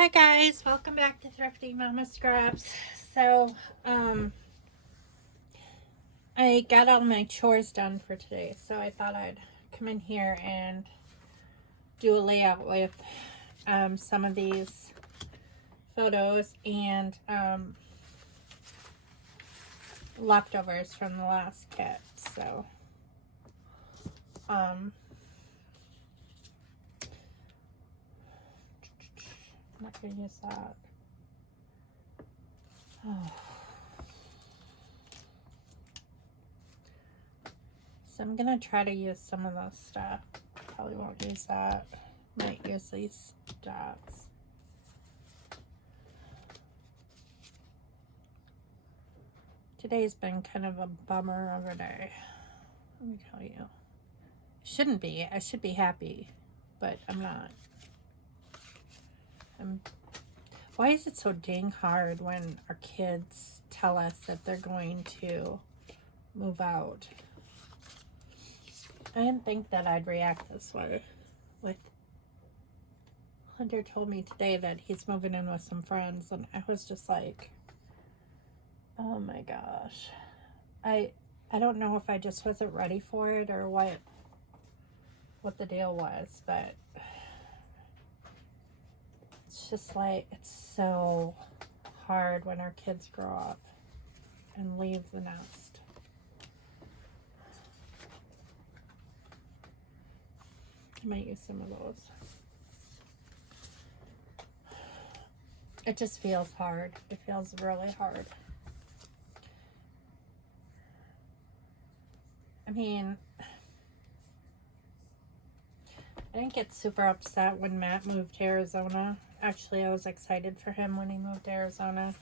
Hi guys, welcome back to Thrifty Mama Scraps. So, I got all my chores done for today, so I thought I'd come in here and do a layout with some of these photos and leftovers from the last kit. So, I'm not gonna use that. Oh. So I'm gonna try to use some of this stuff. Probably won't use that. Might use these dots. Today's been kind of a bummer of a day. Let me tell you. Shouldn't be. I should be happy, but I'm not. Why is it so dang hard when our kids tell us that they're going to move out? I didn't think that I'd react this way. Hunter told me today that he's moving in with some friends, and I was just like, oh my gosh. I don't know if I just wasn't ready for it or what the deal was, but it's just like, it's so hard when our kids grow up and leave the nest. I might use some of those. It just feels hard. It feels really hard. I mean, I didn't get super upset when Matt moved to Arizona. Actually, I was excited for him when he moved to Arizona.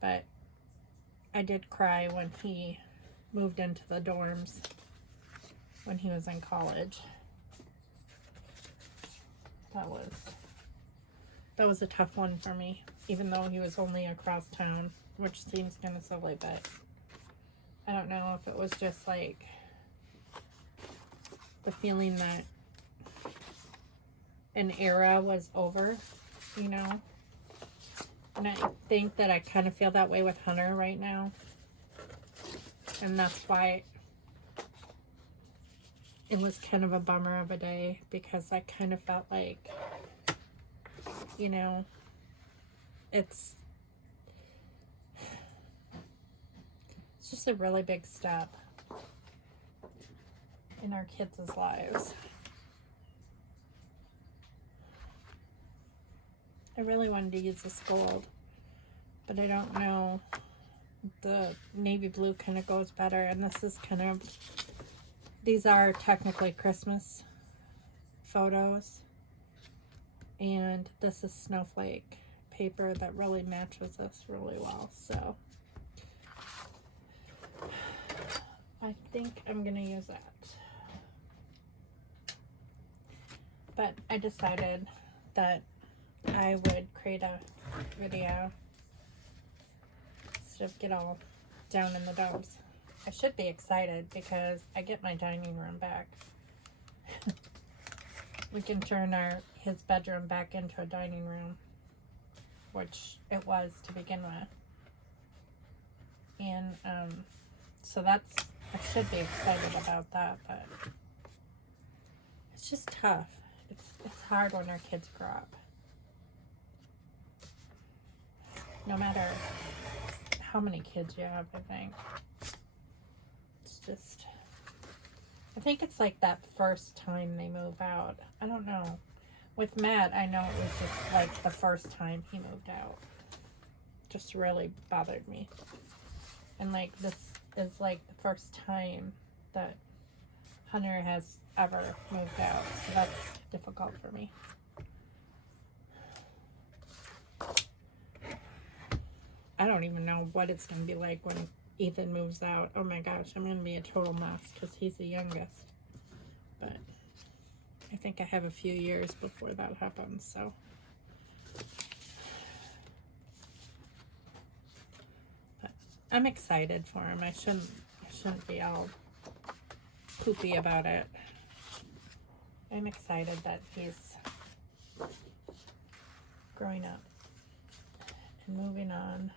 But I did cry when he moved into the dorms when he was in college. That was a tough one for me, even though he was only across town, which seems kind of silly, but I don't know if it was just like the feeling that an era was over, you know? And I think that I kind of feel that way with Hunter right now. And that's why it was kind of a bummer of a day, because I kind of felt like, you know, it's just a really big step in our kids' lives. I really wanted to use this gold, but I don't know. The navy blue kind of goes better, and this is kind of, these are technically Christmas photos, and this is snowflake paper that really matches this really well, so I think I'm gonna use that. But I decided that I would create a video instead of get all down in the dumps. I should be excited because I get my dining room back. We can turn his bedroom back into a dining room, which it was to begin with. And so I should be excited about that, but it's just tough. It's hard when our kids grow up. No matter how many kids you have, I think. It's just, I think it's like that first time they move out. I don't know. With Matt, I know it was just like the first time he moved out. Just really bothered me. And like this is like the first time that Hunter has ever moved out. So that's difficult for me. I don't even know what it's going to be like when Ethan moves out. Oh my gosh, I'm going to be a total mess because he's the youngest. But I think I have a few years before that happens, so. But I'm excited for him. I shouldn't be all poopy about it. I'm excited that he's growing up and moving on.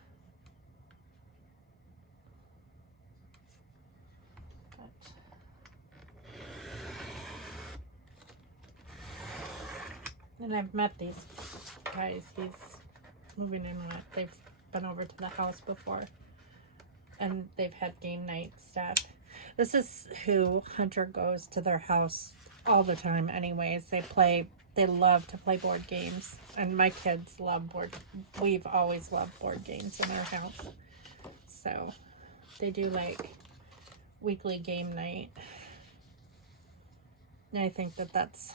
And I've met these guys. He's moving in on it. They've been over to the house before. And they've had game night stuff. This is who Hunter goes to their house all the time anyways. They love to play board games. And my kids love we've always loved board games in our house. So they do like weekly game night. And I think that that's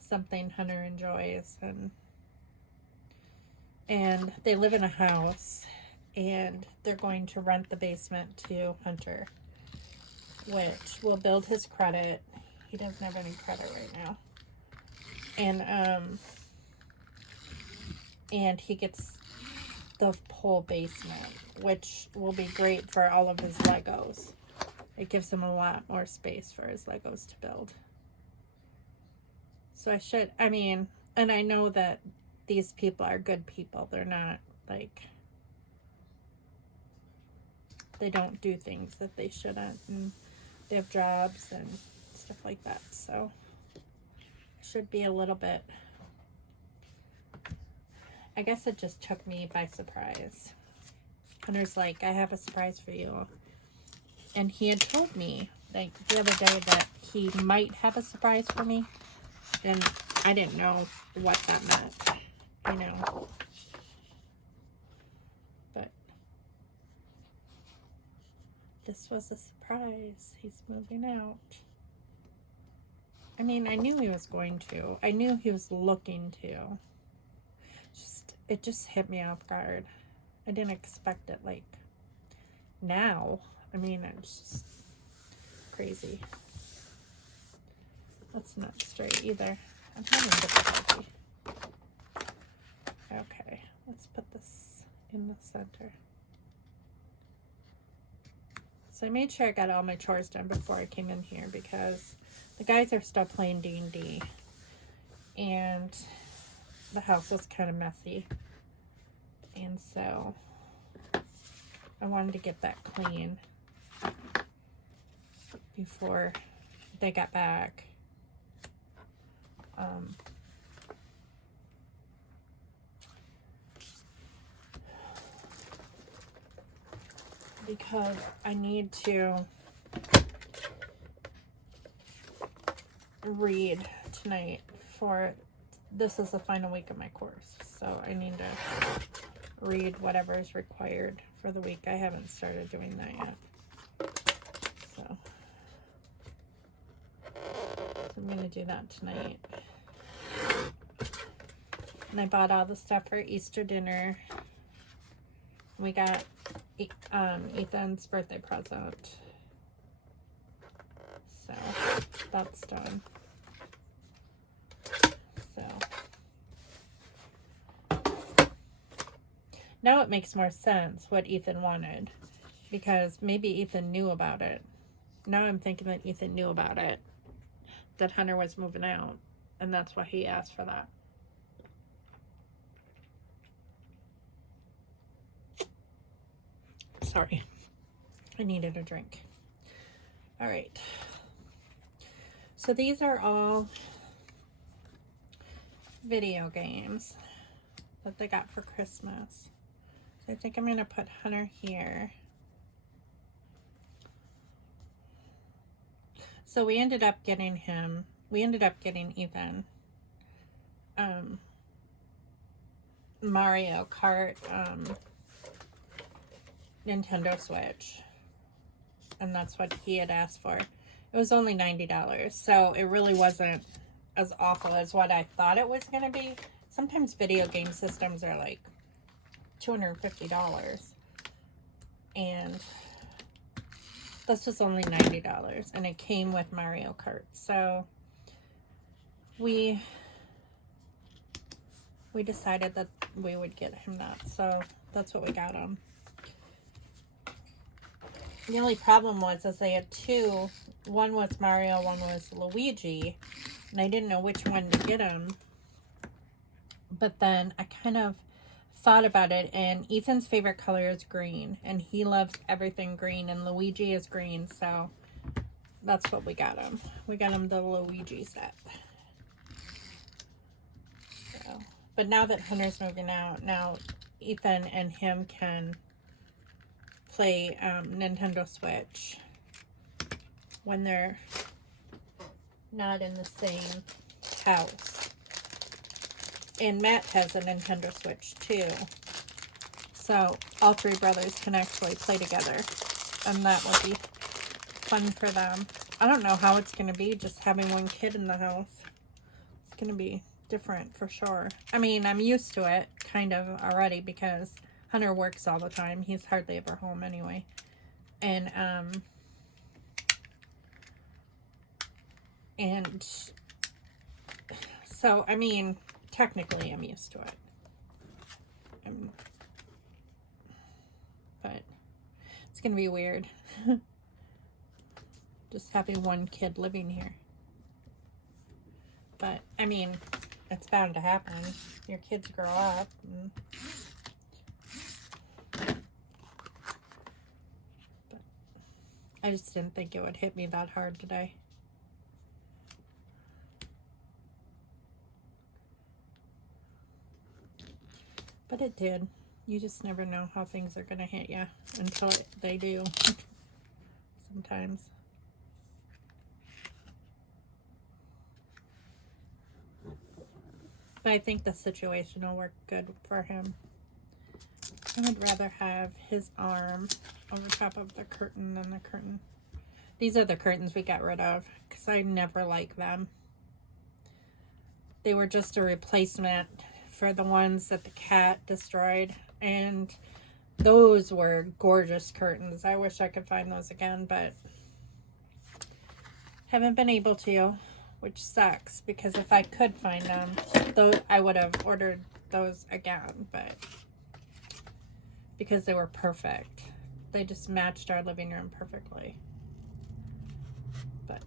something Hunter enjoys. And they live in a house, and they're going to rent the basement to Hunter, which will build his credit. He doesn't have any credit right now. And he gets the whole basement, which will be great for all of his Legos. It gives him a lot more space for his Legos to build. So and I know that these people are good people. They're not like, they don't do things that they shouldn't, and they have jobs and stuff like that. So it should be a little bit, I guess it just took me by surprise. Hunter's like, I have a surprise for you. And he had told me like the other day that he might have a surprise for me. And I didn't know what that meant, But this was a surprise. He's moving out. I mean, I knew he was going to. I knew he was looking to. It just hit me off guard. I didn't expect it like now. I mean, it's just crazy. That's not straight either. I'm having difficulty. Okay, let's put this in the center. So I made sure I got all my chores done before I came in here because the guys are still playing D&D. And the house was kind of messy. And so I wanted to get that clean before they got back. Because I need to read tonight this is the final week of my course. So I need to read whatever is required for the week. I haven't started doing that yet. So I'm going to do that tonight. And I bought all the stuff for Easter dinner. We got Ethan's birthday present. So that's done. So now it makes more sense what Ethan wanted, because maybe Ethan knew about it. Now I'm thinking that Ethan knew about it, that Hunter was moving out, and that's why he asked for that. Sorry, I needed a drink. All right. So these are all video games that they got for Christmas. So I think I'm going to put Hunter here. So we ended up getting Ethan Mario Kart Nintendo Switch, and that's what he had asked for. It was only $90, so it really wasn't as awful as what I thought it was going to be. Sometimes video game systems are like $250, and this was only $90, and it came with Mario Kart. So we decided that we would get him that, so that's what we got him. The only problem was they had two. One was Mario, one was Luigi, and I didn't know which one to get him. But then I kind of thought about it, and Ethan's favorite color is green, and he loves everything green, and Luigi is green, so that's what we got him. We got him the Luigi set. So, but now that Hunter's moving out, now Ethan and him can play Nintendo Switch when they're not in the same house. And Matt has a Nintendo Switch too. So all three brothers can actually play together. And that would be fun for them. I don't know how it's going to be just having one kid in the house. It's going to be different for sure. I mean, I'm used to it kind of already because Hunter works all the time. He's hardly ever home anyway. And so, I mean, technically I'm used to it. But it's going to be weird. Just having one kid living here. But, I mean, it's bound to happen. Your kids grow up. But I just didn't think it would hit me that hard today. But it did. You just never know how things are going to hit you until they do. Sometimes. But I think the situation will work good for him. I would rather have his arm over top of the curtain than the curtain. These are the curtains we got rid of because I never liked them. They were just a replacement for the ones that the cat destroyed. And those were gorgeous curtains. I wish I could find those again, but haven't been able to, which sucks because if I could find them, I would have ordered those again, but because they were perfect. They just matched our living room perfectly. But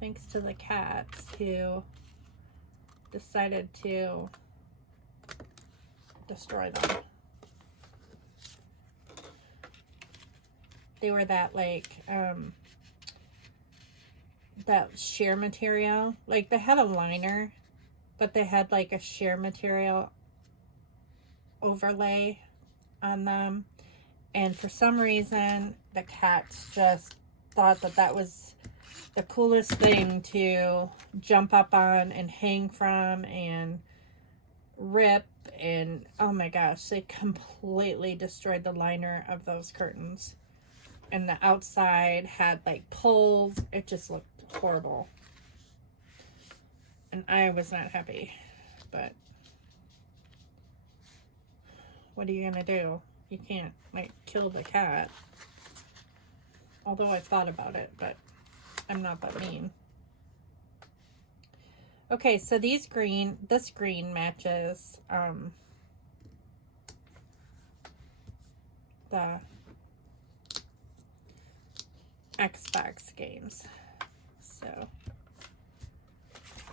thanks to the cats who decided to destroy them. They were that like that sheer material. Like they had a liner, but they had like a sheer material overlay on them. And for some reason, the cats just thought that that was the coolest thing to jump up on and hang from and rip. And oh my gosh, they completely destroyed the liner of those curtains. And the outside had like pulls. It just looked horrible. And I was not happy. But what are you gonna do? You can't like kill the cat. Although I thought about it, but I'm not that mean. Okay, so this green matches the Xbox games. So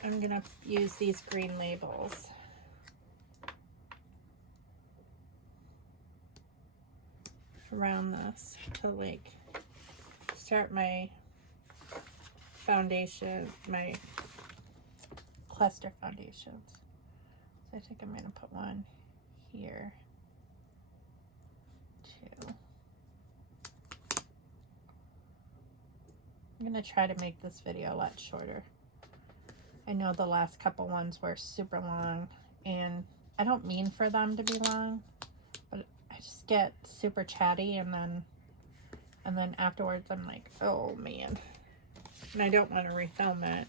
I'm gonna use these green labels. Around this to like start my foundation, my cluster foundations. So I think I'm gonna put one here, two. I'm gonna try to make this video a lot shorter. I know the last couple ones were super long, and I don't mean for them to be long, but I just get super chatty, and then afterwards I'm like, oh man. And I don't want to refilm it.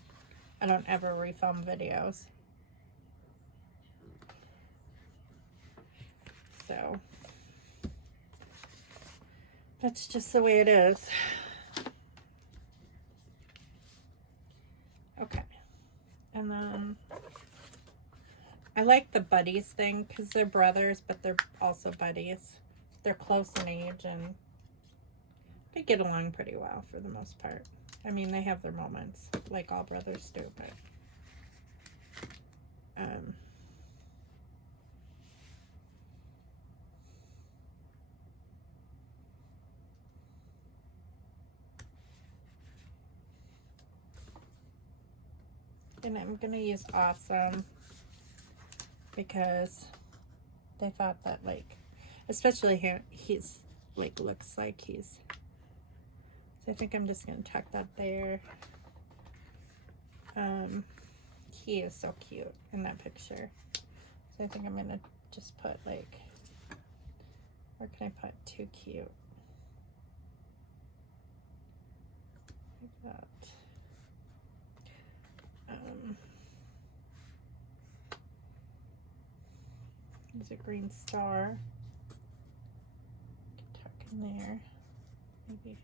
I don't ever refilm videos. So that's just the way it is. Okay. And then I like the buddies thing because they're brothers, but they're also buddies. They're close in age and they get along pretty well for the most part. I mean, they have their moments, like all brothers do, but And I'm gonna use Awesome because they thought that, like, especially here, he's like, looks like he's, so I think I'm just gonna tuck that there. He is so cute in that picture. So I think I'm gonna just put, like, where can I put too cute? Like that. There's a green star. Tuck in there. Maybe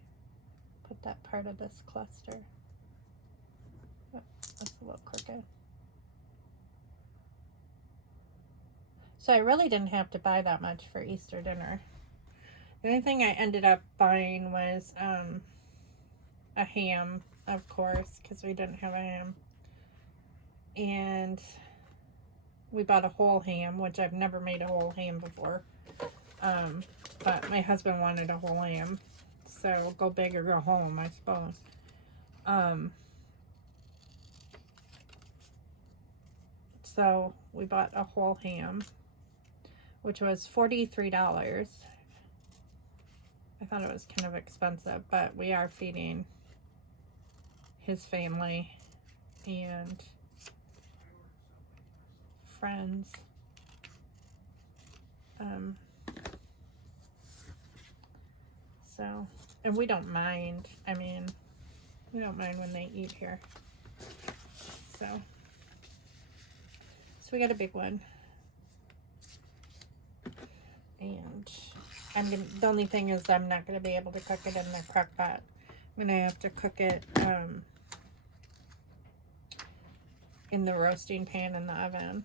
put that part of this cluster. Oh, that's a little crooked. So I really didn't have to buy that much for Easter dinner. The only thing I ended up buying was a ham, of course, because we didn't have a ham. And we bought a whole ham, which I've never made a whole ham before. But my husband wanted a whole ham. So go big or go home, I suppose. So we bought a whole ham, which was $43. I thought it was kind of expensive, but we are feeding his family and friends. So, and we don't mind. I mean, we don't mind when they eat here. So we got a big one. And the only thing is I'm not going to be able to cook it in the crock pot. I'm going to have to cook it in the roasting pan in the oven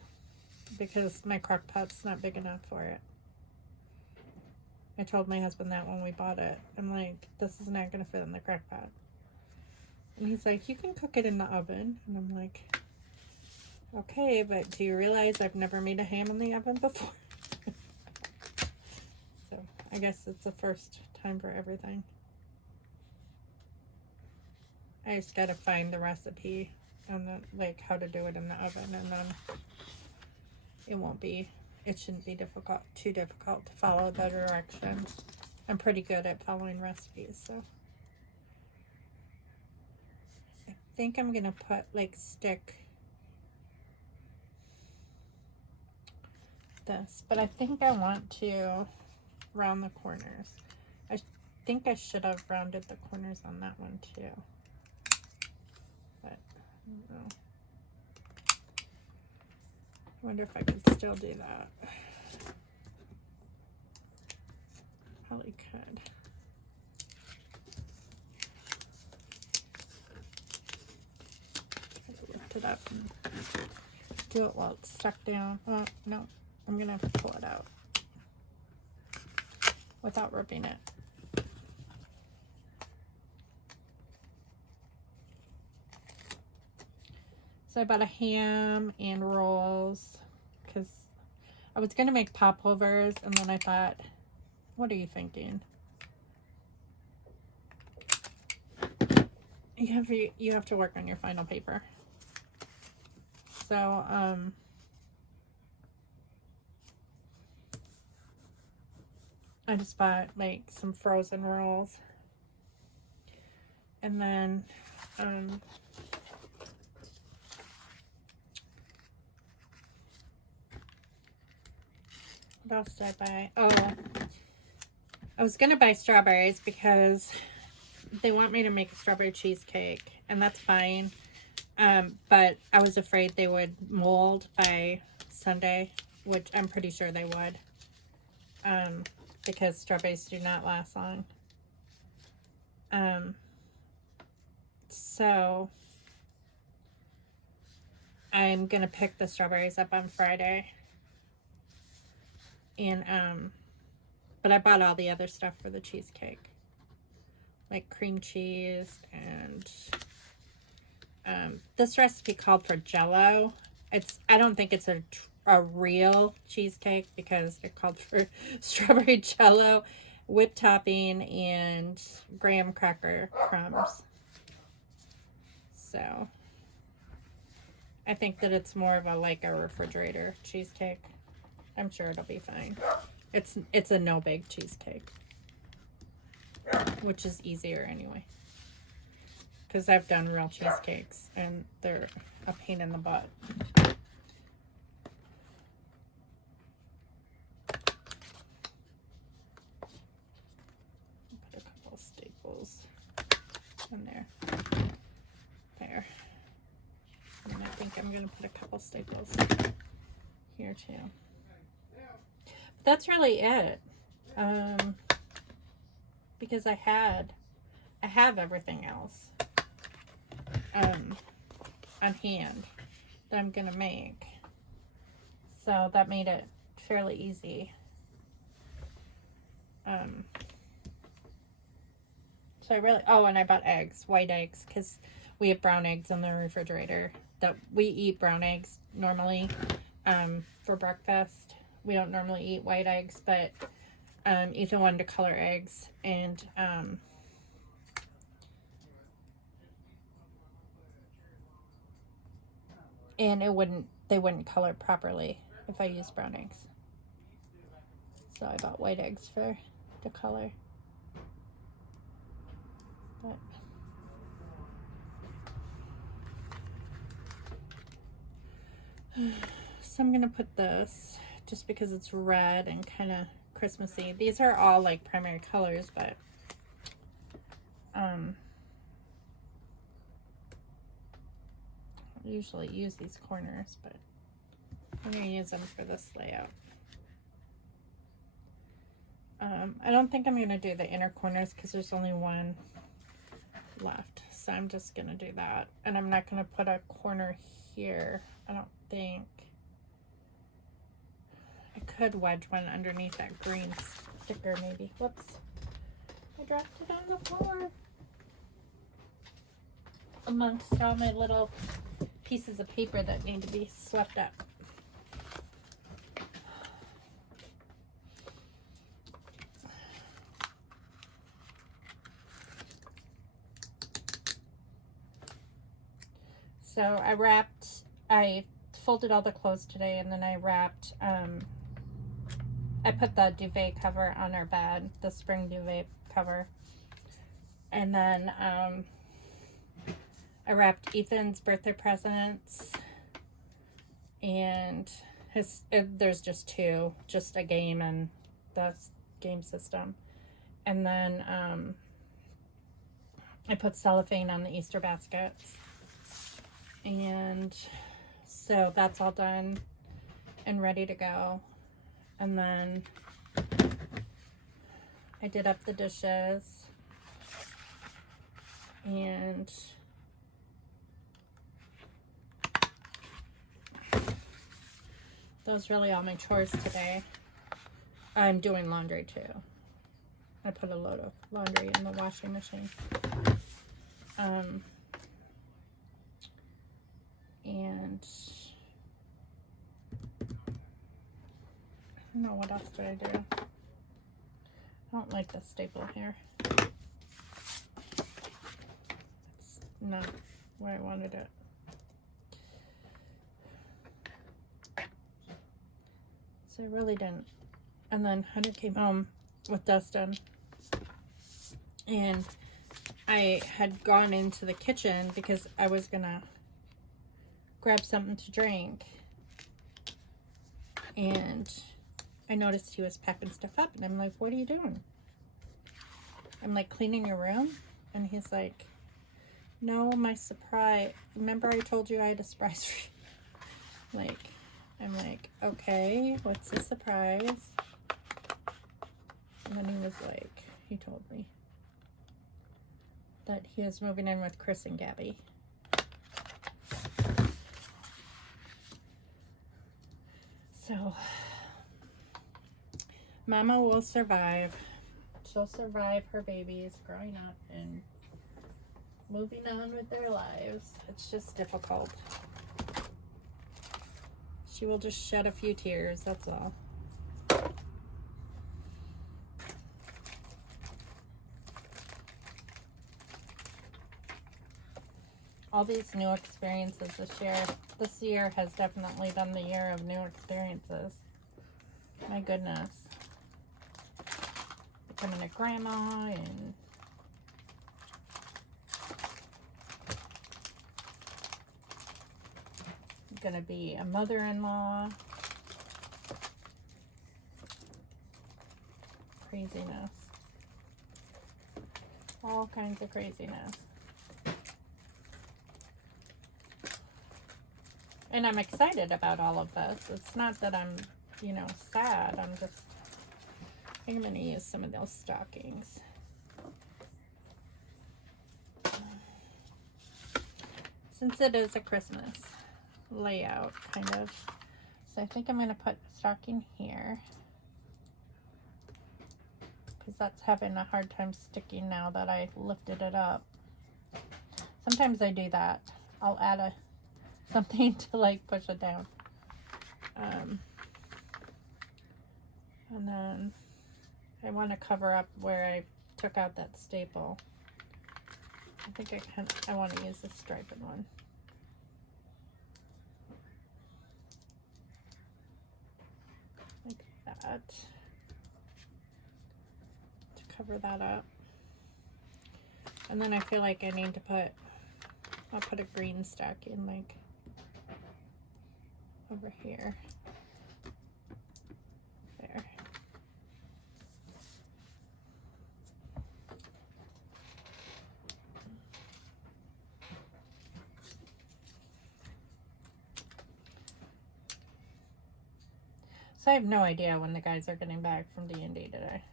because my crock pot's not big enough for it. I told my husband that when we bought it. I'm like, this is not going to fit in the crock pot. And he's like, you can cook it in the oven. And I'm like, okay, but do you realize I've never made a ham in the oven before? So I guess it's the first time for everything. I just got to find the recipe and like how to do it in the oven, and then it shouldn't be too difficult to follow the directions. I'm pretty good at following recipes, so I think I'm gonna stick this, but I think I want to round the corners. I think I should have rounded the corners on that one too, but no. I wonder if I could still do that. Probably could. Try to lift it up and do it while it's stuck down. Oh, no, I'm gonna have to pull it out without ripping it. So I bought a ham and rolls because I was going to make popovers, and then I thought, what are you thinking? You have to work on your final paper. So, I just bought like some frozen rolls. And then, what else did I buy? Oh, I was gonna buy strawberries because they want me to make a strawberry cheesecake, and that's fine. But I was afraid they would mold by Sunday, which I'm pretty sure they would. Because strawberries do not last long. So I'm gonna pick the strawberries up on Friday. And but I bought all the other stuff for the cheesecake, like cream cheese, and this recipe called for Jell-O. I don't think it's a real cheesecake because it called for strawberry Jell-O, whipped topping, and graham cracker crumbs. So I think that it's more of a like a refrigerator cheesecake. I'm sure it'll be fine. It's a no bake cheesecake, which is easier anyway. Because I've done real cheesecakes and they're a pain in the butt. Put a couple staples in there. There. And I think I'm going to put a couple staples here too. But that's really it. Because I have everything else on hand that I'm going to make. So that made it fairly easy. So I really, oh, and I bought eggs, white eggs, because we have brown eggs in the refrigerator. That we eat brown eggs normally for breakfast. We don't normally eat white eggs, but Ethan wanted to color eggs, and they wouldn't color properly if I used brown eggs. So I bought white eggs for the color. But so I'm gonna put this just because it's red and kind of Christmassy. These are all like primary colors, but I usually use these corners, but I'm gonna use them for this layout. I don't think I'm gonna do the inner corners because there's only one left, so I'm just gonna do that, and I'm not gonna put a corner here. I don't think. I could wedge one underneath that green sticker maybe. Whoops, I dropped it on the floor amongst all my little pieces of paper that need to be swept up. So I folded all the clothes today, and then I wrapped, I put the duvet cover on our bed, the spring duvet cover. And then I wrapped Ethan's birthday presents, and there's just two, just a game and the game system. And then I put cellophane on the Easter baskets. And so that's all done and ready to go. And then I did up the dishes, and those are really all my chores today. I'm doing laundry too. I put a load of laundry in the washing machine. And I don't know, what else did I do? I don't like the staple here. It's not where I wanted it. So I really didn't. And then Hunter came home with Dustin, and I had gone into the kitchen because I was gonna grab something to drink, and I noticed he was packing stuff up, and I'm like, what are you doing? I'm like, cleaning your room? And he's like, no, my surprise, remember I told you I had a surprise for you? Like, I'm like, okay, what's the surprise? And then he was like, he told me that he was moving in with Chris and Gabby. So, Mama will survive. She'll survive her babies growing up and moving on with their lives. It's just difficult. She will just shed a few tears, that's all. all these new experiences this year. This year has definitely been the year of new experiences. My goodness. Becoming a grandma and gonna be a mother-in-law. Craziness. All kinds of craziness. And I'm excited about all of this. It's not that I'm, you know, sad. I think I'm going to use some of those stockings. Since it is a Christmas layout, kind of. So I think I'm going to put a stocking here. Because that's having a hard time sticking now that I lifted it up. Sometimes I do that. I'll add something to like push it down. And then I want to cover up where I took out that staple. I think I want to use the striped one. Like that. To cover that up. And then I feel like I need to I'll put a green stocking like over here. There. So I have no idea when the guys are getting back from D&D today.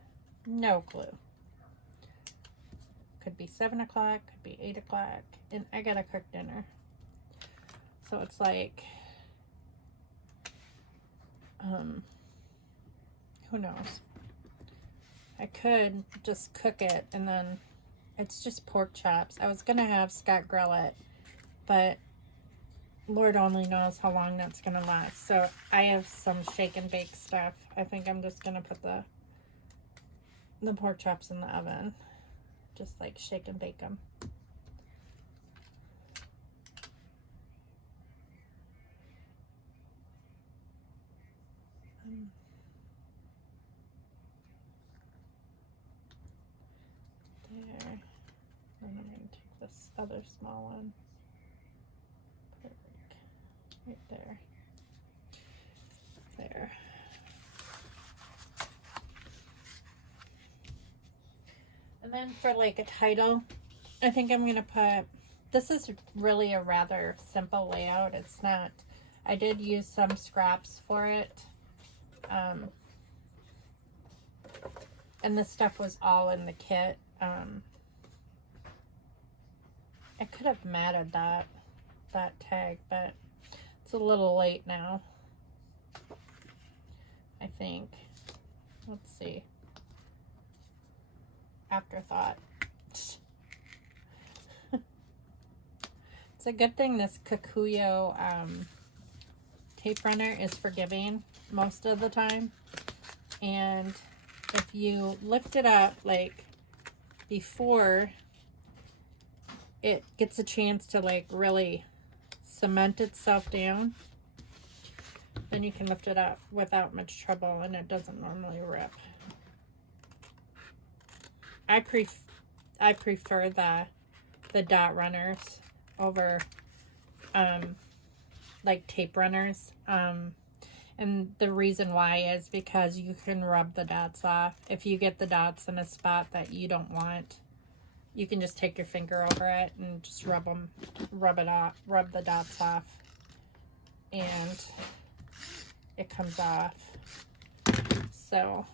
No clue. Could be 7 o'clock, could be 8 o'clock, and I gotta cook dinner. So it's like, who knows? I could just cook it and then it's just pork chops. I was gonna have Scott grill it, but Lord only knows how long that's gonna last. So I have some shake and bake stuff. I think I'm just gonna put the pork chops in the oven. Just like shake and bake them. There. And I'm going to take this other small one. Put it right there. There. And then for like a title, I think I'm going to put, this is really a rather simple layout. It's not, I did use some scraps for it. And this stuff was all in the kit. I could have matted that tag, but it's a little late now. I think. Let's see. Afterthought. It's a good thing this Kikuyo tape runner is forgiving most of the time. And if you lift it up like before it gets a chance to like really cement itself down, then you can lift it up without much trouble and it doesn't normally rip. I prefer the dot runners over like tape runners. And the reason why is because you can rub the dots off. If you get the dots in a spot that you don't want, you can just take your finger over it and just rub the dots off, and it comes off. So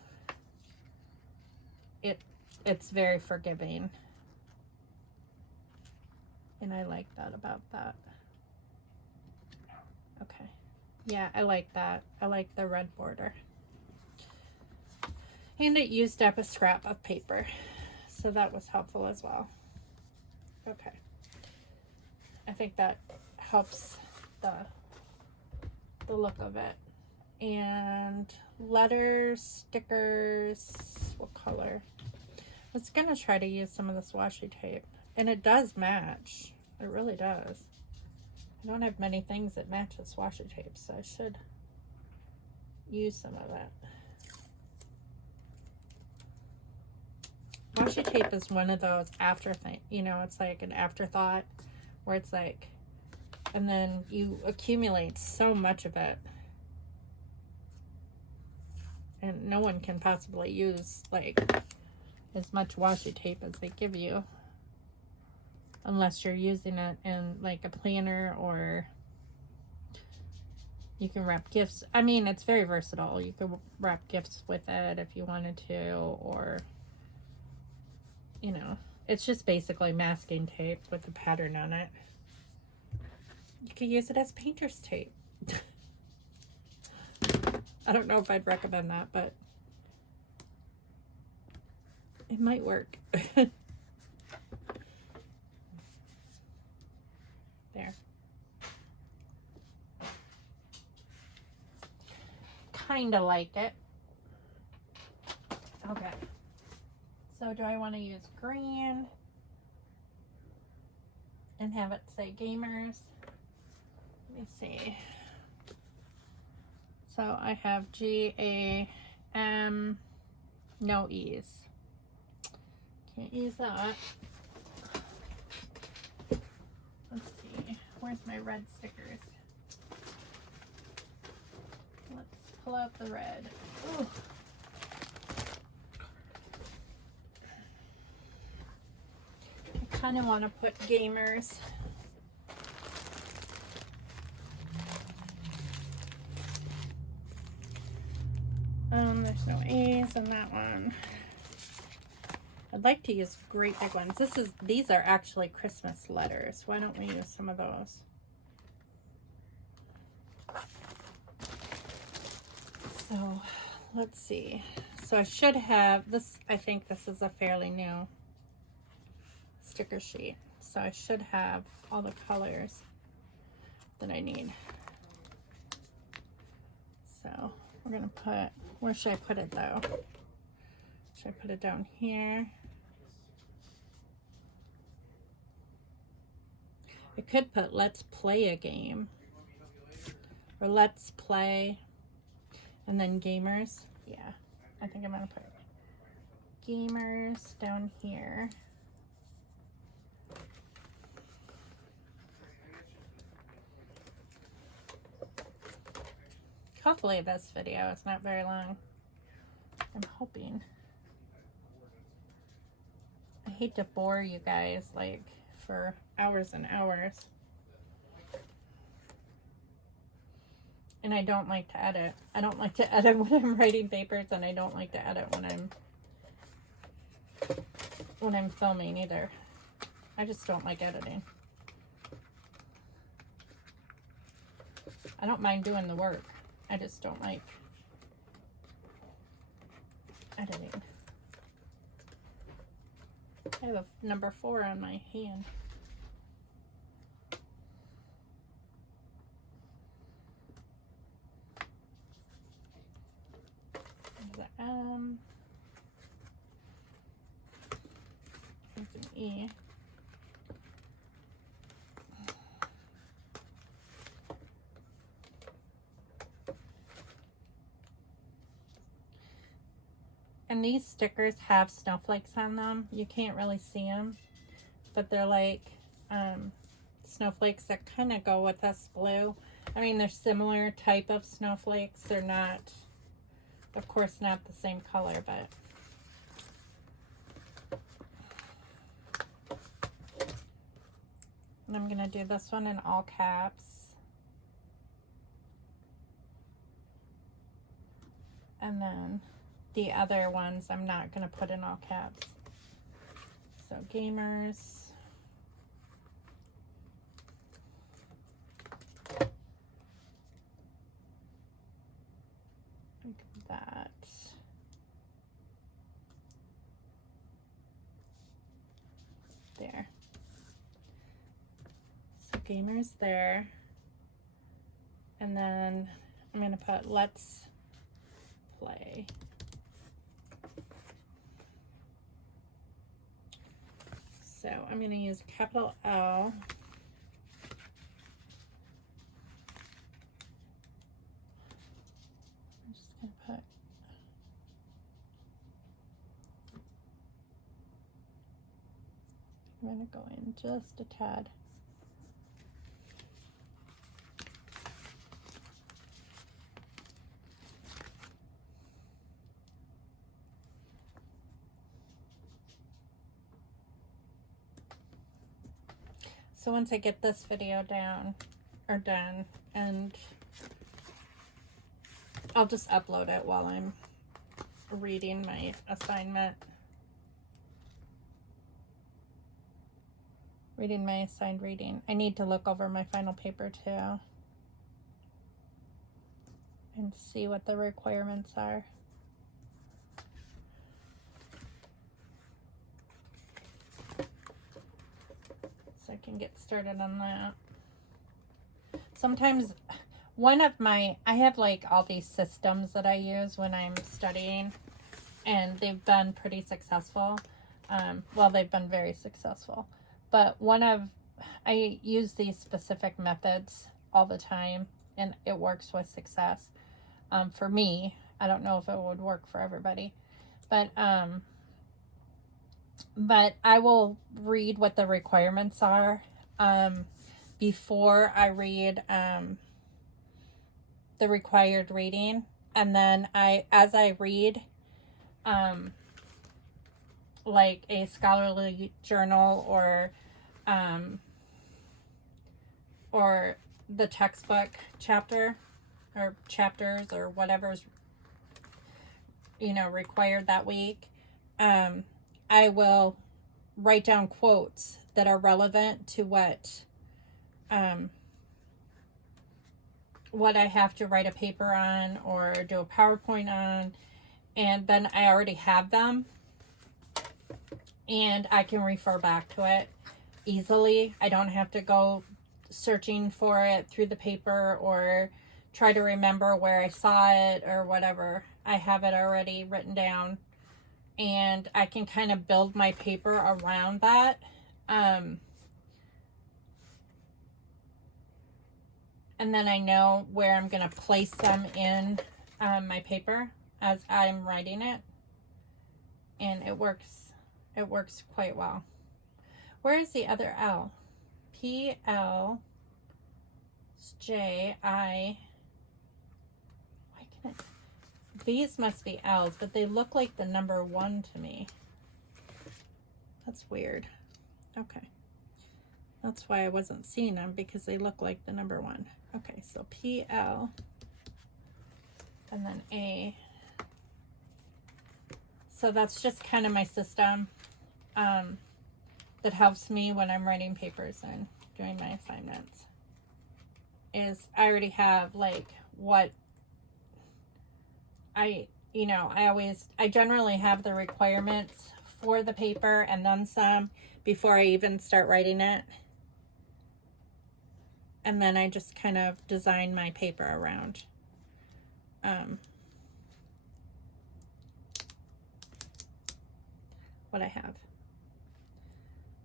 it's very forgiving, and I like that about that. Okay. Yeah, I like that. I like the red border. And it used up a scrap of paper, so that was helpful as well. Okay. I think that helps the look of it. And letters, stickers, what color? I was gonna try to use some of this washi tape, and it does match. It really does. I don't have many things that match this washi tape, so I should use some of it. Washi tape is one of those after things, you know, it's like an afterthought where it's like, and then you accumulate so much of it and no one can possibly use like as much washi tape as they give you unless you're using it in like a planner, or you can wrap gifts. I mean, it's very versatile. You could wrap gifts with it if you wanted to, or, you know, it's just basically masking tape with a pattern on it. You could use it as painter's tape. I don't know if I'd recommend that, but it might work. There. Kind of like it. Okay. So do I want to use green and have it say gamers? Let me see. So I have GAM, no E's. Can't use that. Let's see. Where's my red stickers? Let's pull out the red. Ooh. I kind of want to put gamers. There's no A's in that one. I'd like to use great big ones. These are actually Christmas letters. Why don't we use some of those? So let's see. So I should have this. I think this is a fairly new sticker sheet. So I should have all the colors that I need. So we're gonna put, where should I put it though? Should I put it down here? I could put let's play a game, or let's play and then gamers. Yeah, I think I'm gonna put gamers down here. Hopefully this video is not very long. I'm hoping. I hate to bore you guys like for hours and hours. And I don't like to edit. I don't like to edit when I'm writing papers, and I don't like to edit when I'm filming either. I just don't like editing. I don't mind doing the work. I just don't like editing. I have a number 4 on my hand. There's an M. There's an E. And these stickers have snowflakes on them. You can't really see them, but they're like snowflakes that kind of go with this blue. I mean, they're similar type of snowflakes. They're not, of course, not the same color, but and I'm gonna do this one in all caps. And then the other ones I'm not going to put in all caps. So gamers. Like that. There. So gamers there. And then I'm going to put let's play. So I'm going to use capital L kind of go in just a tad. So once I get this video down or done, and I'll just upload it while I'm reading my assignment. Reading my assigned reading. I need to look over my final paper too and see what the requirements are. So I can get started on that. Sometimes I have like all these systems that I use when I'm studying, and they've been pretty successful. Well, they've been very successful. But I use these specific methods all the time, and it works with success. For me, I don't know if it would work for everybody, but I will read what the requirements are before I read the required reading, and then as I read like a scholarly journal or the textbook chapter or chapters or whatever's required that week, I will write down quotes that are relevant to what I have to write a paper on or do a PowerPoint on, and then I already have them and I can refer back to it easily. I don't have to go searching for it through the paper or try to remember where I saw it or whatever. I have it already written down, and I can kind of build my paper around that. And then I know where I'm going to place them in my paper as I'm writing it. And it works quite well. Where is the other L? P-L-J-I. Why can it? These must be L's, but they look like the number 1 to me. That's weird. Okay. That's why I wasn't seeing them, because they look like the number 1. Okay, so P-L and then A. So that's just kind of my system that helps me when I'm writing papers and doing my assignments. Is I already have like what I generally have the requirements for the paper and then some before I even start writing it. And then I just kind of design my paper around what I have.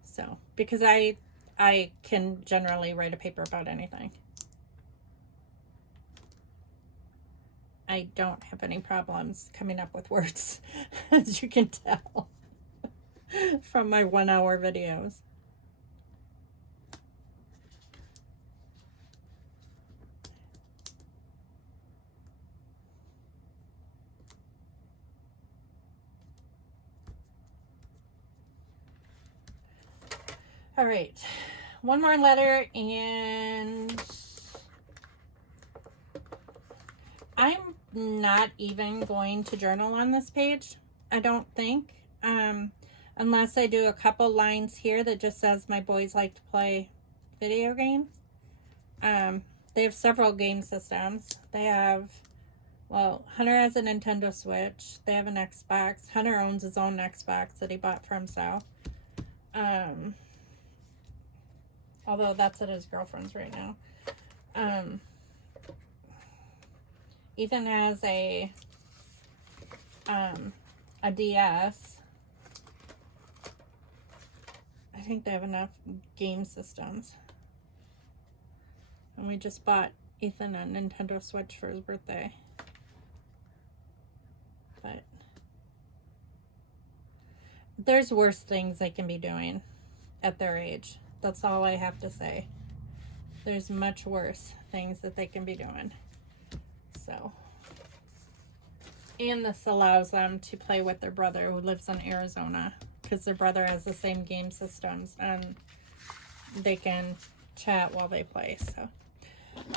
So, because I can generally write a paper about anything. I don't have any problems coming up with words, as you can tell from my 1-hour videos. All right, one more letter, and I'm not even going to journal on this page, I don't think, unless I do a couple lines here that just says my boys like to play video games. They have several game systems. They have, well, Hunter has a Nintendo Switch. They have an Xbox. Hunter owns his own Xbox that he bought for himself. Although that's at his girlfriend's right now. Ethan has a DS. I think they have enough game systems. And we just bought Ethan a Nintendo Switch for his birthday. But there's worse things they can be doing. at their age. That's all I have to say. There's much worse things that they can be doing. So, and this allows them to play with their brother who lives in Arizona, because their brother has the same game systems and they can chat while they play. So,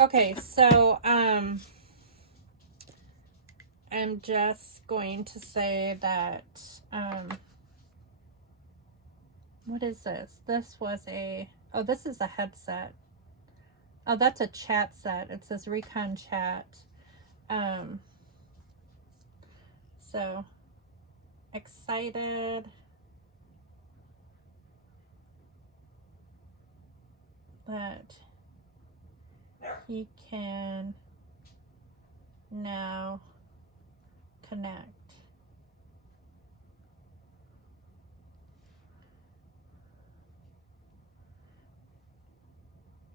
okay, so I'm just going to say that what is this? This was a, oh, this is a headset. Oh, that's a chat set. It says Recon Chat. So excited that he can now connect.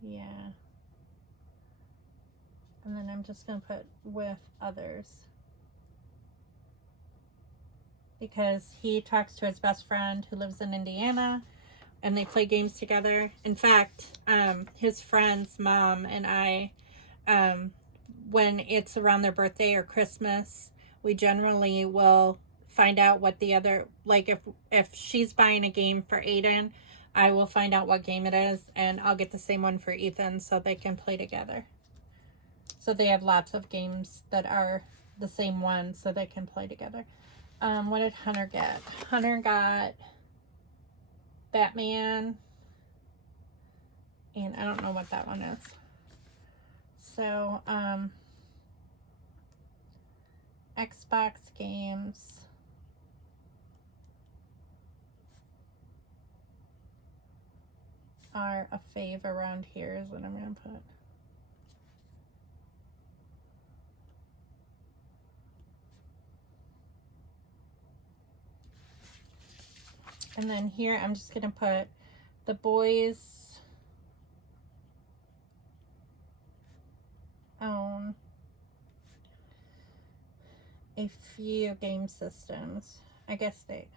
Yeah. And then I'm just going to put with others, because he talks to his best friend who lives in Indiana and they play games together. In fact, his friend's mom and I, when it's around their birthday or Christmas, we generally will find out what the other, like if she's buying a game for Aiden, I will find out what game it is, and I'll get the same one for Ethan so they can play together. So they have lots of games that are the same one so they can play together. What did Hunter get? Hunter got Batman, and I don't know what that one is. So, Xbox games. Are a fave around here is what I'm going to put. And then here I'm just going to put the boys own a few game systems. I guess they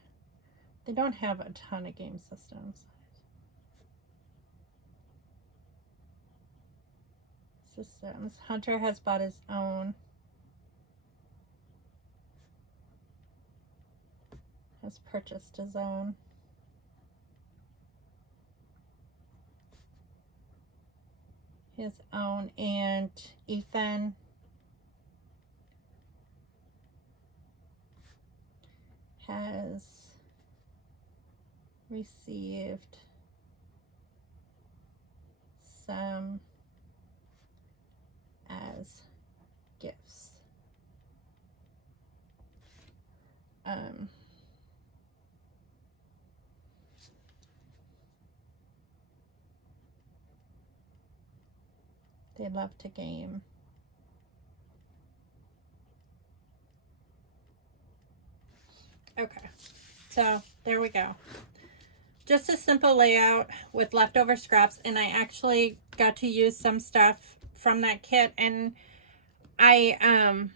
don't have a ton of game systems. Hunter has bought his own. Has purchased his own. And Ethan has received some as gifts. They love to game. Okay, so there we go. Just a simple layout with leftover scraps, and I actually got to use some stuff from that kit, and I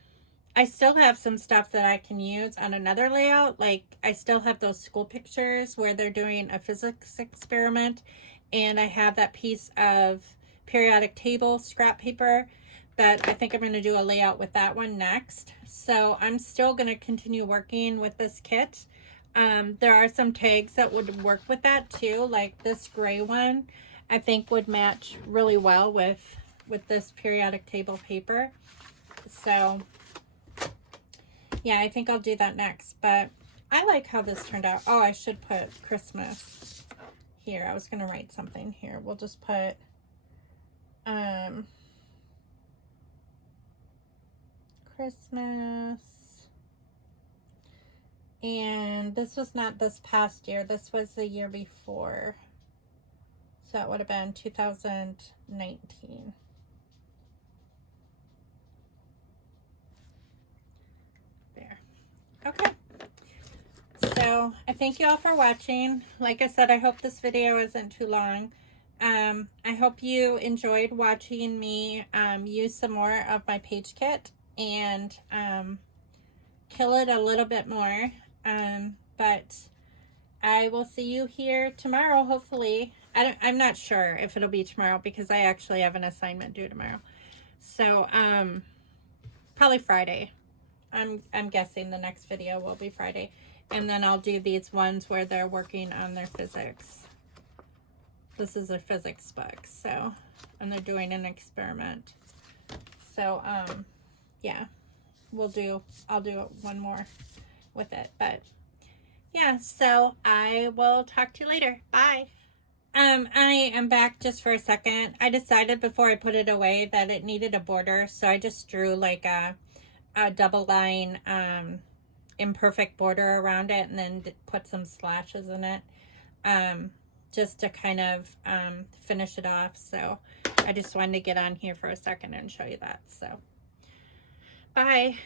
still have some stuff that I can use on another layout. Like, I still have those school pictures where they're doing a physics experiment, and I have that piece of periodic table scrap paper that I think I'm going to do a layout with that one next. So I'm still going to continue working with this kit. There are some tags that would work with that too, like this gray one I think would match really well with this periodic table paper. So yeah, I think I'll do that next, but I like how this turned out. Oh, I should put Christmas here. I was going to write something here. We'll just put Christmas. And this was not this past year. This was the year before. So it would have been 2019. There. Okay. So I thank you all for watching. Like I said, I hope this video isn't too long. I hope you enjoyed watching me use some more of my page kit and kill it a little bit more. But I will see you here tomorrow, hopefully. I'm not sure if it'll be tomorrow because I actually have an assignment due tomorrow. So, probably Friday. I'm guessing the next video will be Friday. And then I'll do these ones where they're working on their physics. This is their physics book, so, and they're doing an experiment. So, yeah, I'll do one more with it, but yeah, so I will talk to you later. Bye. I am back just for a second. I decided before I put it away that it needed a border, so I just drew like a double line, imperfect border around it, and then put some slashes in it. Just to kind of finish it off. So I just wanted to get on here for a second and show you that. So bye.